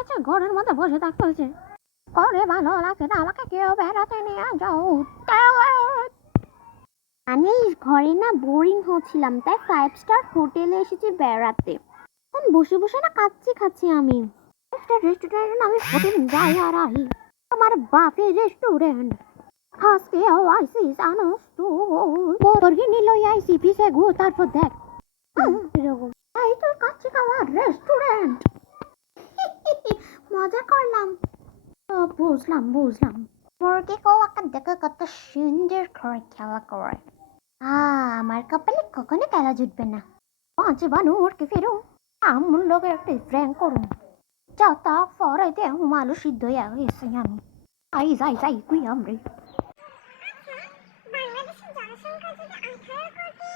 আছে ঘরের মধ্যে বসে থাকতে করে ভালো লাগছে না আমাকে কেউ বেড়াতে নিয়ে যাও আমি ঘরে না বোরিং হচ্ছিলাম তাই ফাইভ স্টার হোটেলে এসেছি বেড়াতে। এখন বসে বসে না কাচ্ছি খাচ্ছি আমি। রেস্টুরেন্ট আমি হোটেল যাই আর আহি। আমার বাপের রেস্টুরেন্ট আজকে আইসি জানোস তো বর্গিনি লই আইসি পিছে ঘু তারপর দেখ। এরকম এই তো কাচ্চি খাওয়ার রেস্টুরেন্ট মজা করলাম। বুঝলাম বুঝলাম। মুরগি কৌয়াকে দেখে কত সুন্দর করে খেলা করে। আহ, আমার কপালে কখনো খেলা জুটবে না। পাঁচে বানুরকে ফেরো। আমার লোকের একটা প্র্যাঙ্ক করুন। যা তা পরে দেহ মালু সিদ্ধ হয়ে গেছে আমি। আই যাই যাই কুই আমরে বাংলাদেশের জনসংখ্যা যদি আঠারো কোটি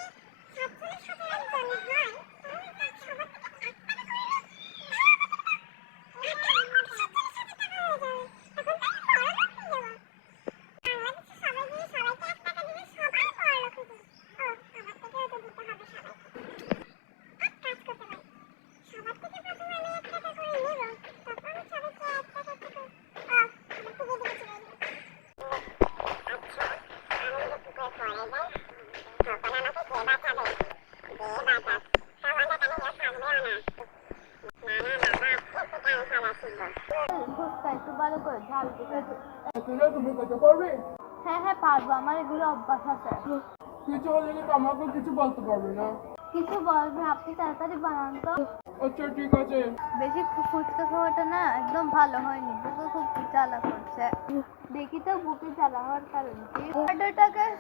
সাতচল্লিশ হাজার জনের হয় তাহলে তার সবার থেকে এক টাকা করে সাতচল্লিশ হাজার টাকা হয়ে যাবে তখন তো আমি বড়লোক হয়ে যাব বাংলাদেশে সবাই যদি সবাইকে এক টাকা দিলে সবাই বড়লোক হয়ে যাবে ও আমার থেকেও তো দিতে হবে সবাইকে এক কাজ করতে পারি সবার থেকে প্রথমে আমি এক টাকা করে নেব তারপর আমি সবাইকে এক টাকা করে ও আমার থেকে দিকে চলে যাবে আচ্ছা আমি যদি পুকুরে পড়ে যাই তখন আমাকে কে বাঁচাবে কে বাঁচাক তখন তো আমি কেউ থাকবেও না না না বাবা আজকে থেকে আমি সাদা শিখব কিছু বলবেন আপনি তাড়াতাড়ি বানান তো আচ্ছা ঠিক আছে বেশি ফুচকা খাওয়াটা না একদম ভালো হয়নি বুকে খুব জ্বালা করছে দেখি তো বুকে জ্বালা হওয়ার কারণ কি হার্ট অ্যাটাকের